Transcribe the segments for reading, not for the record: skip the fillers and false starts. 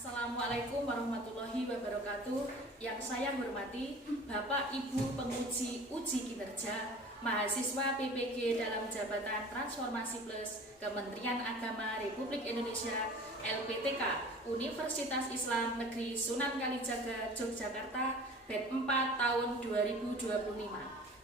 Assalamualaikum warahmatullahi wabarakatuh. Yang saya hormati Bapak Ibu penguji uji kinerja mahasiswa PPG dalam Jabatan Transformasi Plus Kementerian Agama Republik Indonesia LPTK Universitas Islam Negeri Sunan Kalijaga Yogyakarta BED 4 tahun 2025.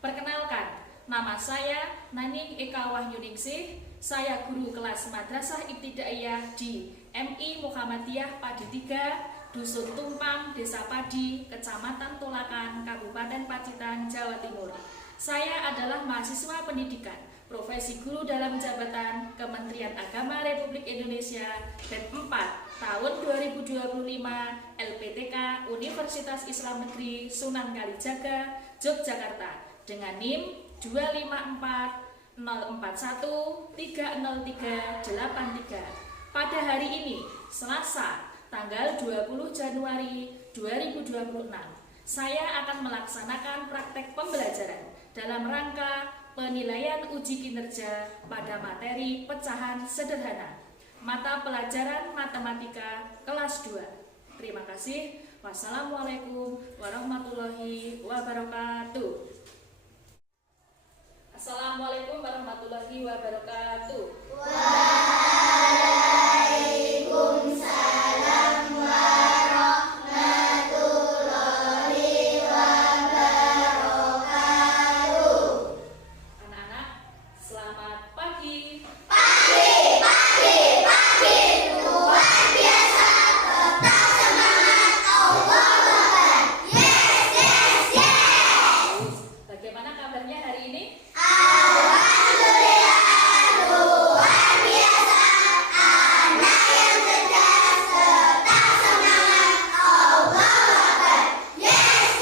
Perkenalkan, nama saya Naning Eka Wahyuningsih. Saya guru kelas Madrasah Ibtidaiyah di MI Muhammadiyah Padi 3, Dusun Tumpang, Desa Padi, Kecamatan Tolakan, Kabupaten Pacitan, Jawa Timur. Saya adalah mahasiswa pendidikan, profesi guru dalam jabatan Kementerian Agama Republik Indonesia BED 4 tahun 2025 LPTK Universitas Islam Negeri Sunan Kalijaga Yogyakarta dengan NIM 254 041 303 83. Pada hari ini, Selasa, tanggal 20 Januari 2026, saya akan melaksanakan praktek pembelajaran dalam rangka penilaian uji kinerja pada materi pecahan sederhana, mata pelajaran matematika kelas 2. Terima kasih. Wassalamualaikum warahmatullahi wabarakatuh. Assalamualaikum warahmatullahi wabarakatuh. Waalaikumsalam warahmatullahi wabarakatuh. Anak-anak, selamat pagi. Pagi. Luar biasa. Tetap semangat. Allahu Akbar. Yes. Bagaimana kabarnya hari ini? Alhamdulillah, luar biasa. Anak yang cerdas, tetap semangat. Allahu Akbar. Yes.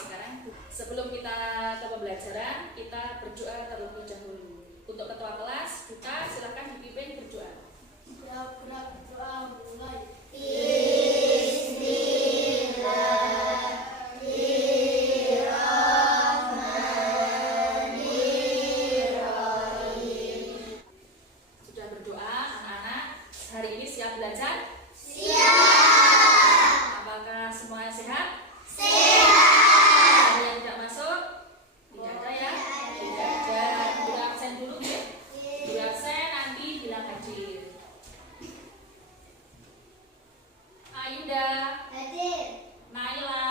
Sekarang sebelum kita ke pembelajaran, kita berdoa terlebih dahulu. Untuk ketua kelas, kita silakan dipimpin berdoa. Berdoa mulai. Sudah berdoa, anak-anak? Hari ini siap belajar? Siap. Apakah semuanya sehat? Sehat. Ada yang tidak masuk? Tidak ada ya? Tidak ada. Guru absen dulu ya? Guru absen nanti bilang hadir. Ayunda, Hadir. Naila,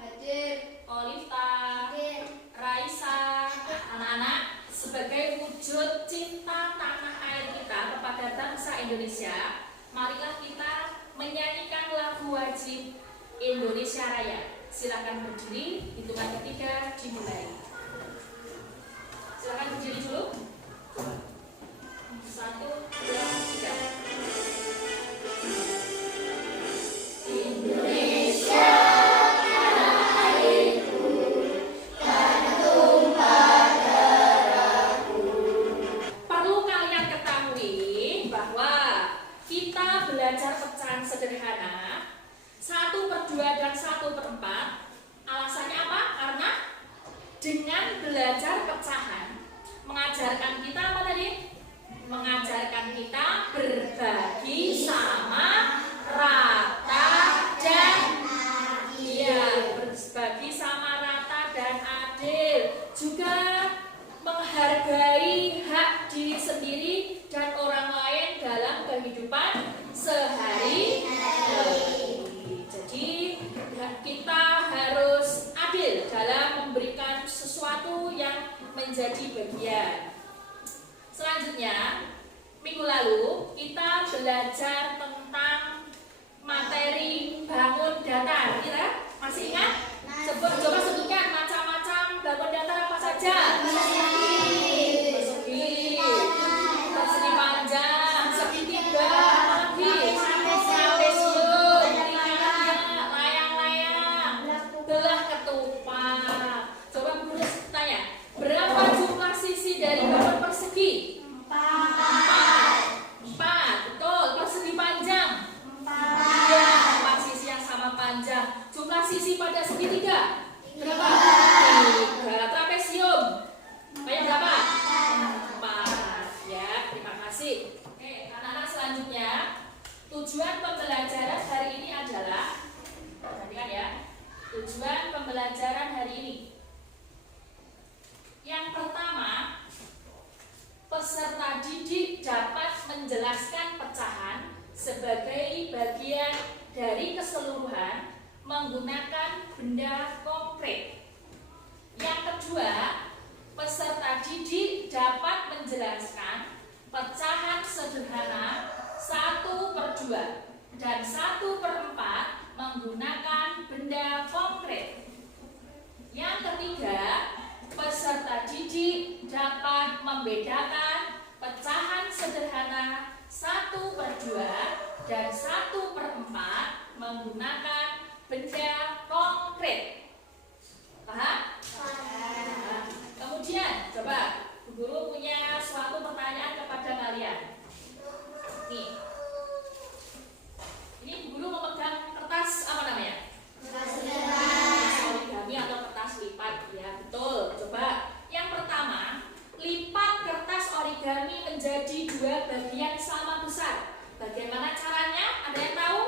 Hadir. Olivta, Hadir. Raisa. Anak-anak, sebagai wujud cinta tanah air kita kepada bangsa Indonesia, marilah kita menyanyikan lagu wajib Indonesia Raya. Silakan berdiri, hitungan ketiga dimulai. Silakan berdiri dulu. 1, 2, 3. Indonesia tanah airku, tanah tumpah darahku. Perlu kalian ketahui bahwa kita belajar pecahan sederhana 1/2 dan 1/4. Alasannya apa? Karena dengan belajar pecahan mengajarkan kita apa tadi? Mengajarkan kita berbagi sama rata dan berbagi sama rata dan adil. Juga menghargai hak diri sendiri dan orang lain dalam kehidupan sehari-hari. Jadi kita harus adil dalam memberikan sesuatu yang menjadi bagian. Selanjutnya, minggu lalu kita belajar tentang materi bangun datar. Kita masih ingat? Coba sebutkan macam-macam bangun datar apa saja? Persegi, persegi panjang, segitiga, lagi, trapesium, layang-layang, gelah ketupat. Coba guru tanya, berapa jumlah sisi dari bangun persegi? 4, betul. Persegi panjang? 4 sisi yang sama panjang. Jumlah sisi pada segitiga? Berapa? membedakan pecahan sederhana 1/2 dan 1/4 menggunakan benda konkret. Paham? Nah, kemudian coba Bu Guru punya suatu pertanyaan kepada kalian. Nih, ini Bu Guru memegang kertas apa namanya? Kertas origami atau kertas lipat, ya betul. Coba yang pertama, lipat kertas origami menjadi 2 bagian sama besar. Bagaimana caranya? Ada yang tahu?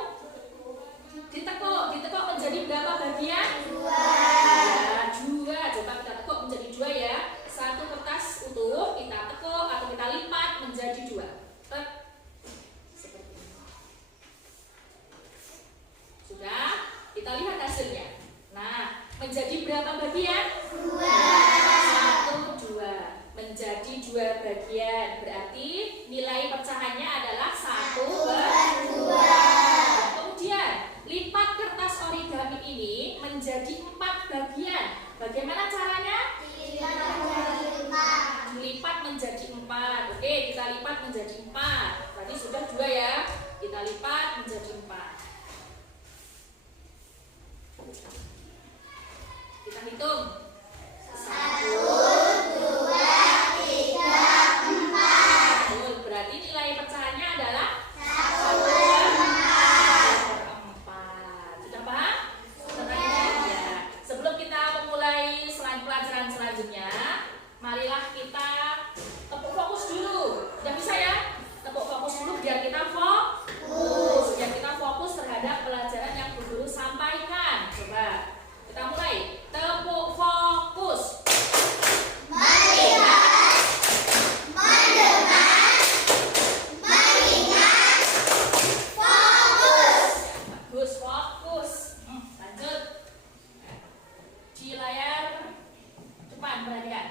Ditekuk menjadi berapa bagian? 2. Ya, 2. Coba kita tekuk menjadi 2 ya. Satu kertas utuh kita tekuk atau kita lipat menjadi 2. Seperti ini. Sudah? Kita lihat hasilnya. Nah, menjadi berapa bagian? 2. 1, 2. Menjadi 2 bagian. Berarti nilai pecahannya adalah 1/2. Kemudian, lipat kertas origami ini menjadi 4 bagian. Bagaimana caranya? Dilipat menjadi 4. Oke, kita lipat menjadi 4. Berarti sudah 2 ya. Kita lipat menjadi 4. Kita hitung. 1, 2, 3, 4. Berarti nilai pecahannya adalah 1/4. Sudah paham? Ya. Sebelum kita memulai pelajaran selanjutnya, marilah kita tepuk fokus dulu. Sudah bisa ya? Tepuk fokus dulu biar kita fokus. Biar kita fokus terhadap pelajaran yang Bu Guru sampaikan. Coba kita mulai. Tepuk fokus. Melihat, mendengar, mengingat, fokus. Bagus, fokus. Lanjut. Di layar depan perhatikan.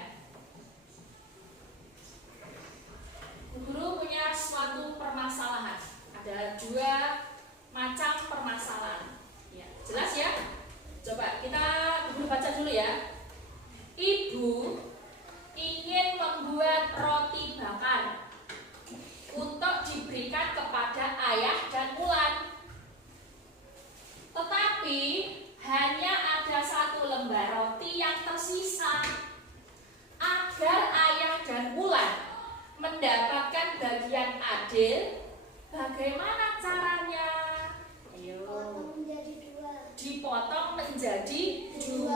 Bu Guru punya suatu permasalahan. Ada 2 macam permasalahan. Ya, jelas ya? Coba kita Bu Guru baca dulu ya. Ibu ingin membuat roti bakar untuk diberikan kepada ayah dan Wulan. Tetapi hanya ada 1 lembar roti yang tersisa. Agar ayah dan Wulan mendapatkan bagian adil, bagaimana caranya? Ayo. Dipotong menjadi 2.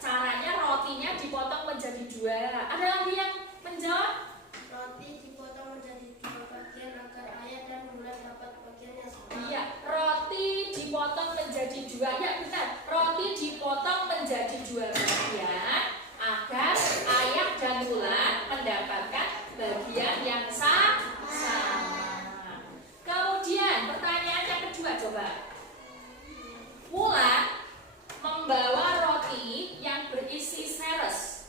Caranya rotinya dipotong menjadi 2. Ada lagi yang menjawab? Roti dipotong menjadi 2 bagian agar ayah dan Wulan dapat bagian yang sama. Iya, roti dipotong menjadi 2. Ya benar, roti dipotong menjadi 2 bagian agar ayah dan Wulan mendapatkan bagian yang sama. Kemudian pertanyaan yang kedua coba. Wulan membawa roti yang berisi seres.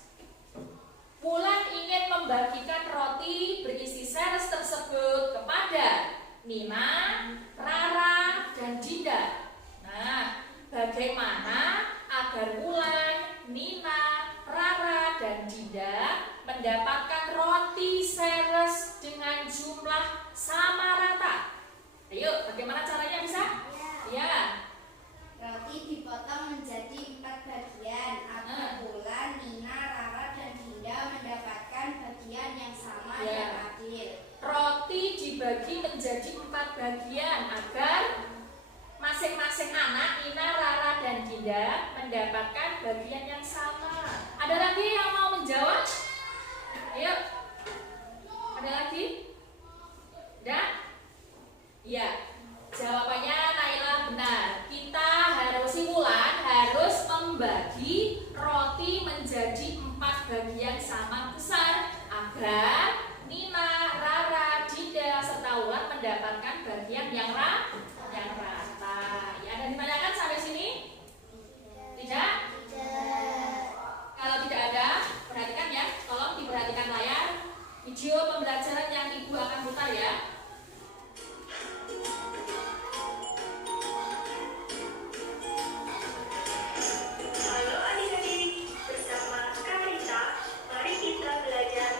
Wulan ingin membagikan roti berisi seres tersebut kepada Nina, Rara, dan Dinda. Nah, bagaimana agar Wulan, Nina, Rara, dan Dinda mendapatkan roti seres dengan jumlah sama rata? Ayo, bagaimana caranya bisa? Ya. Roti dipotong menjadi 4 bagian agar Wulan, Nina, Rara, dan Dinda mendapatkan bagian yang sama Ya. dan adil. Roti dibagi menjadi 4 bagian agar masing-masing anak Nina, Rara, dan Dinda mendapatkan bagian yang sama. Ada lagi yang mau menjawab? Ayo. Ada lagi? Ada? Ya. Jawabannya Naila benar. Kita si Wulan harus membagi roti menjadi 4 bagian sama besar agar Nina, Rara, Dinda, serta Wulan mendapatkan bagian yang rata. Ya, ada ditanyakan sampai sini? Tidak? Kalau tidak ada, perhatikan ya. Tolong diperhatikan layar video pembelajaran yang Ibu akan putar ya. Halo adik-adik, bersama Kak Rita, mari kita belajar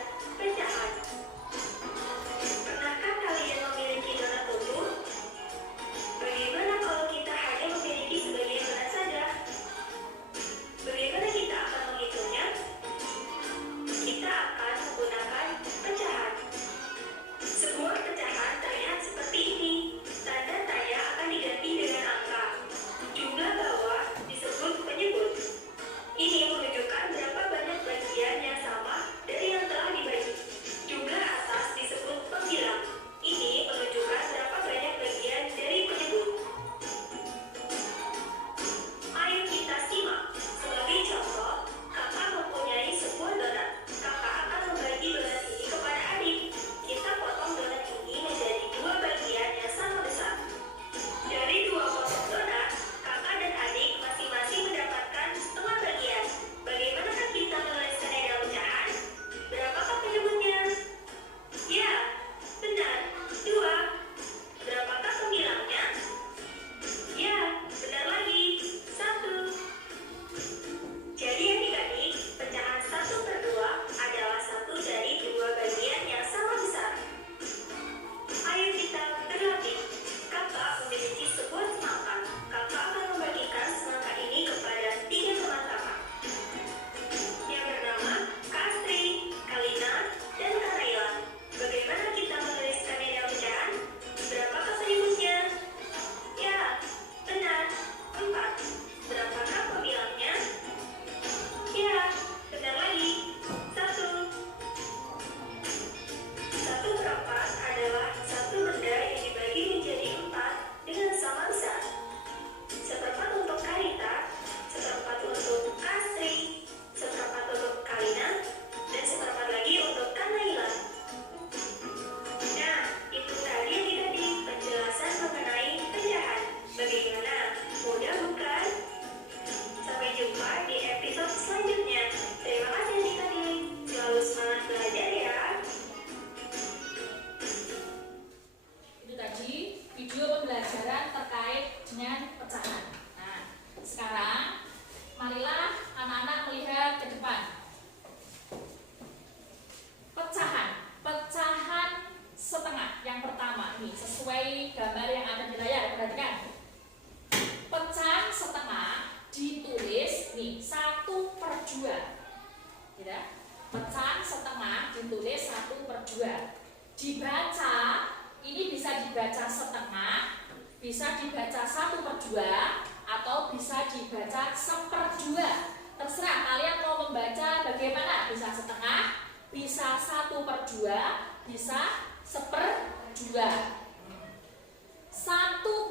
Ya. Pecahan setengah ditulis 1/2. Dibaca, ini bisa dibaca setengah, bisa dibaca 1/2, atau bisa dibaca 1/2. Terserah kalian mau membaca bagaimana, bisa setengah, bisa 1/2, bisa 1/2.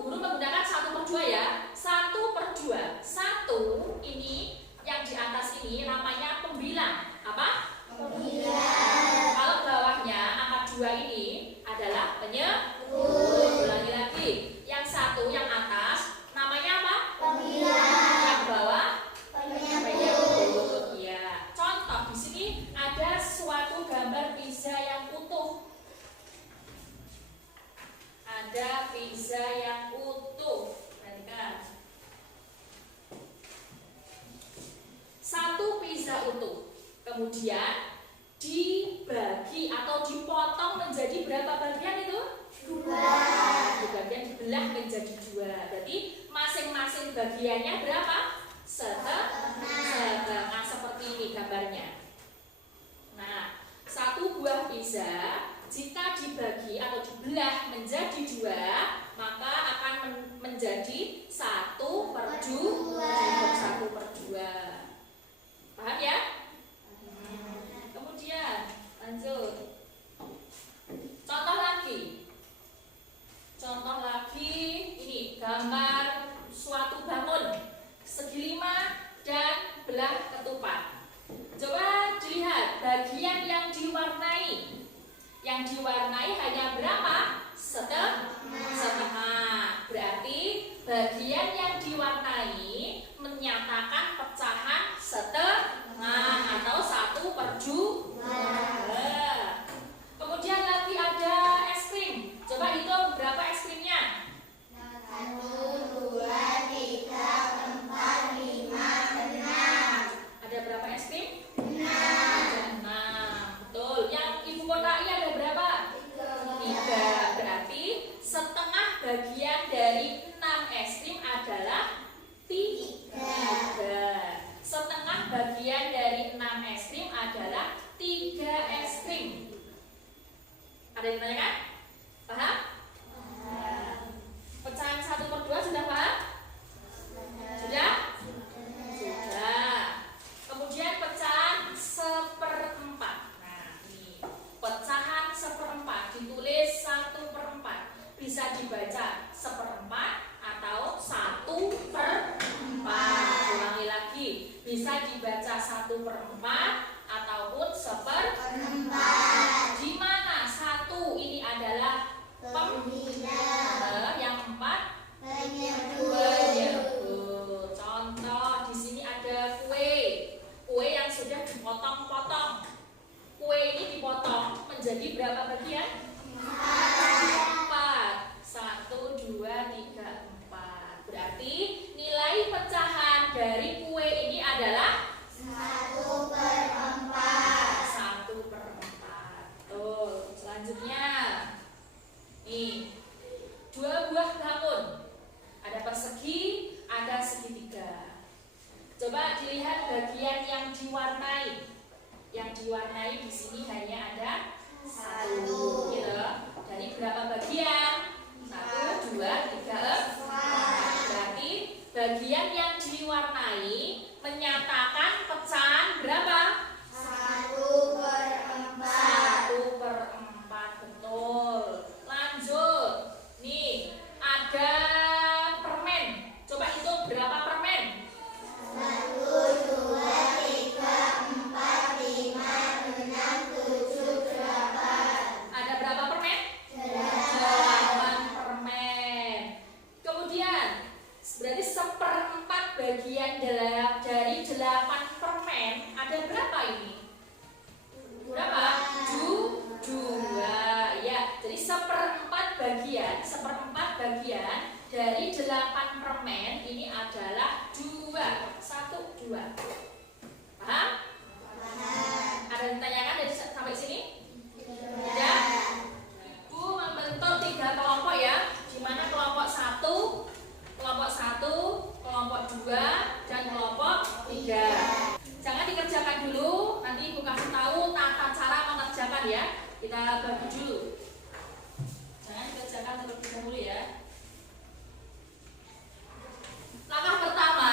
Guru menggunakan 1/2 ya. 1/2. 1 ini yang di atas ini namanya pembilang. Apa? Pembilang. Kalau bawahnya angka 2 ini adalah penyebut. Ulangi lagi. Yang 1 yang atas namanya apa? Pembilang. Yang bawah penyebut. Ya. Contoh di sini ada suatu gambar pizza yang utuh. Ada pizza yang utuh. Perhatikan. 1 pizza utuh. Kemudian dibagi atau dipotong menjadi berapa bagian itu? 2. Bagian dibelah menjadi 2. Berarti masing-masing bagiannya berapa? Setengah. Seperti ini gambarnya. Nah, 1 buah pizza jika dibagi atau dibelah menjadi 2, maka akan menjadi 1/2. Paham ya? Kemudian lanjut. Contoh lagi, ini gambar suatu bangun segi 5 dan belah ketupat. Coba dilihat bagian yang diwarnai. Yang diwarnai hanya berapa? Setengah. Berarti bagian yang diwarnai menyatakan pecahan setengah atau 1/2. Kemudian lagi ada es krim. Coba hitung berapa es krimnya? 1, 2, 3, 4, 5, 6. Ada berapa es krim? 6. Ada 6. Betul. Yang ibu kotai ada berapa? 3. Berarti setengah bagian dari 6 es krim adalah 3. Setengah bagian dari 6 es krim adalah 3 es krim. Ada yang ditanyakan? Paham? Pecahan 1/2 sudah paham? Sudah? Sudah. Kemudian pecahan 1/4. Nah, ini pecahan 1/4 ditulis 1/4. Bisa dibaca 1/4 atau 1/4. Ulangi lagi. Bisa dibaca 1/4 ataupun 1/4. Di mana 1 ini adalah pembilang, yang 4 penyebut. Contoh di sini ada kue. Kue yang sudah dipotong-potong. Kue ini dipotong menjadi berapa bagian? 4. 1, 2, 3, 4. Berarti nilai pecahan dari kue ini adalah 1/4. 1/4. Tuh, selanjutnya. Nih, 2 buah bangun. Ada persegi, ada segitiga. Coba dilihat bagian yang diwarnai. Yang diwarnai di sini hanya ada 1. Gitu. Dari berapa bagian? 1, 2, 3, 4. Berarti bagian yang diwarnai menyatakan pecahan berapa? 1/4. 1/4. Betul. Lanjut. Nih, ada permen. Coba hitung berapa permen? 1, 2, 3, 4, 5, 6, 7, 8. Ada berapa permen? 8. 8 permen. Kemudian berarti 1/4 bagian dari 8 permen kerjakan ya. Kita bagi dulu. Jangan dikerjakan terlebih dahulu ya. Langkah pertama,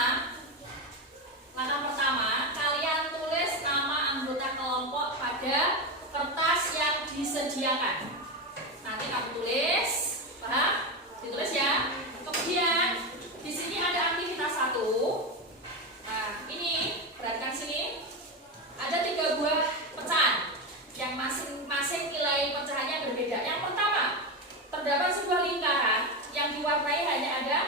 kalian tulis nama anggota kelompok pada kertas yang disediakan. Nanti kamu tulis, paham? Ditulis ya. Kemudian di sini ada aktivitas 1. Nah, ini perhatikan sini. Ada 3 buah pecahan yang masing-masing nilai pecahannya berbeda. Yang pertama, terdapat sebuah lingkaran yang diwarnai hanya ada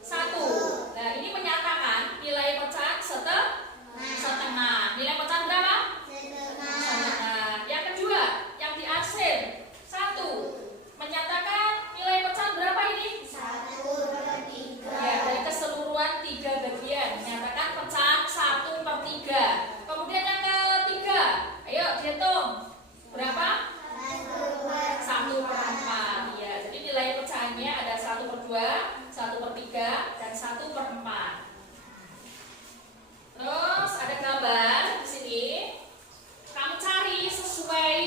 1. Nah, ini menyatakan nilai pecahan setengah. Nilai pecahan berapa? Setengah. Yang kedua, yang diarsir 1. Menyatakan nilai pecahan berapa ini? 1/3. Ya, dari keseluruhan 3 bagian. Menyatakan pecahan 1/3. Kemudian yang ketiga, ayo dihitung. Berapa? 1/4. Ya, jadi nilai pecahannya ada 1/2, 1/3, dan 1/4. Terus ada gambar di sini. Kamu cari sesuai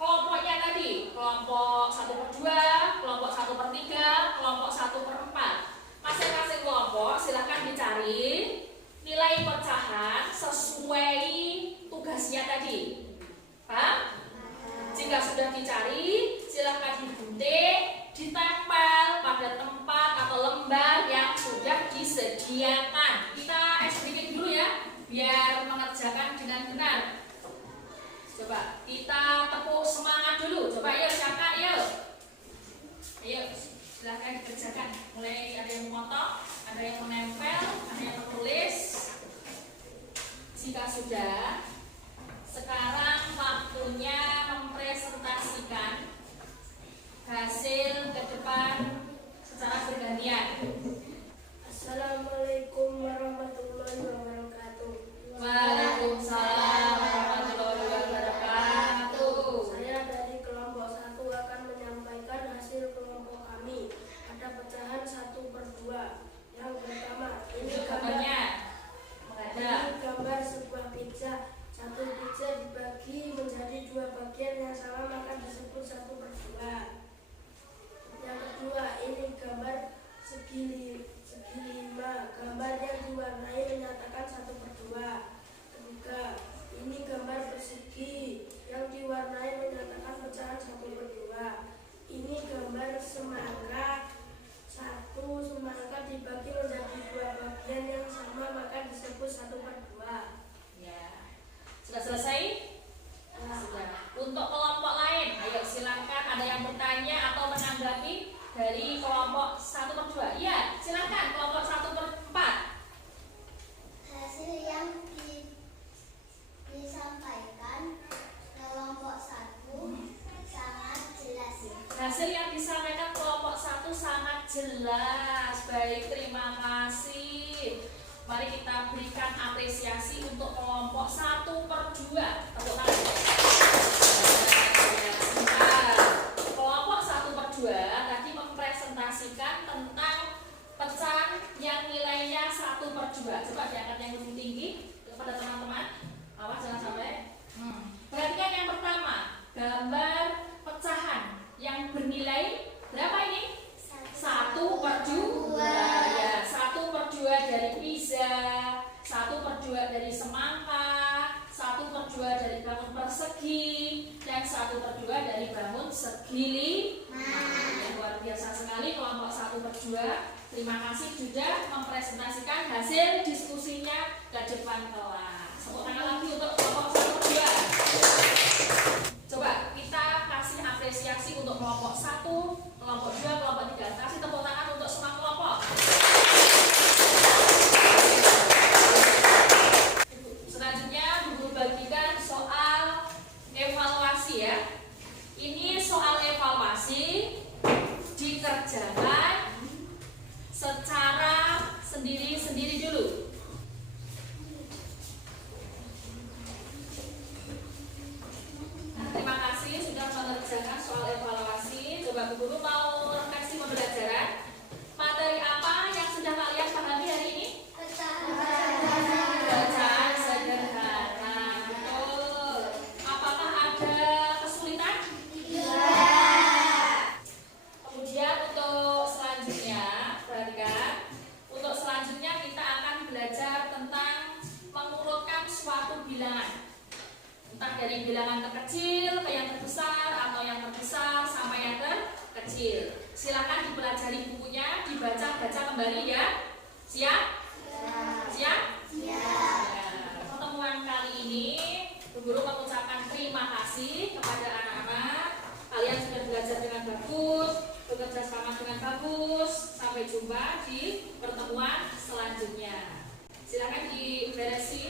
kelompoknya tadi. Kelompok 1/2, kelompok 1/3, kelompok 1/4. Masing-masing kelompok silahkan dicari nilai pecahan sesuai tugasnya tadi. Paham? Jika sudah dicari, silahkan digunting, ditempel pada tempat atau lembar yang sudah disediakan. Kita eksplisit dulu ya, biar mengerjakan dengan benar. Coba kita tepuk semangat dulu. Coba yuk siapkan yuk. Ayo silahkan dikerjakan. Mulai ada yang memotong, ada yang menempel, ada yang menulis. Jika sudah, sekarang waktunya mempresentasikan hasil ke depan secara bergantian. Assalamualaikum warahmatullahi wabarakatuh. Waalaikumsalam warahmatullahi wabarakatuh. Saya dari kelompok 1 akan menyampaikan hasil kelompok kami. Ada pecahan 1/2. Yang pertama, ini gambar sebuah pizza. Satu pizza dibagi menjadi 2 bagian yang sama maka disebut 1/2. Yang kedua, ini gambar segi 5. Gambar yang diwarnai menyatakan 1/2. Ketiga, ini gambar persegi yang diwarnai menyatakan pecahan 1/2. Ini gambar semangka. 1 semangka dibagi menjadi 2 bagian yang sama maka disebut 1/2. Ya. Sudah selesai? Sudah. Untuk kelompok lain, ayo silakan ada yang bertanya atau menanggapi dari kelompok 1/2. Ya, silakan kelompok 1/4. Hasil yang disampaikan kelompok 1 sangat jelas. Hasil yang disampaikan kelompok 1 sangat jelas. Baik, terima kasih. Mari kita berikan apresiasi untuk kelompok 1/2. Tepuk tangan. Kelompok 1/2 tadi mempresentasikan tentang pecahan yang nilainya 1/2. Coba diangkat yang lebih tinggi kepada teman-teman. Awas jangan sampai. Perhatikan yang pertama, gambar pecahan yang bernilai berapa ini? 1/2. Ya, 1/2 dari pizza, 1/2 dari semangka, 1/2 dari bangun persegi, dan 1/2 dari bangun segi 5. Ya, luar biasa sekali kelompok 1/2. Terima kasih sudah mempresentasikan hasil diskusinya ke depan kelas. Tepuk tangan lagi untuk kelompok 1/2. Coba kita kasih apresiasi untuk kelompok 1, kelompok 2, kelompok 3. Kasih tepuk tangan untuk semua kelompok. Selanjutnya guru bagikan soal evaluasi ya. Ini soal evaluasi dikerjakan secara sendiri-sendiri dulu. bilangan. Entah dari bilangan terkecil ke yang terbesar atau yang terbesar sampai yang terkecil. Silakan dipelajari bukunya, dibaca-baca kembali ya. Siap? Siap? Siap. Pertemuan kali ini guru mengucapkan terima kasih kepada anak-anak. Kalian sudah belajar dengan bagus, bekerja sama dengan bagus. Sampai jumpa di pertemuan selanjutnya. Silakan diberesin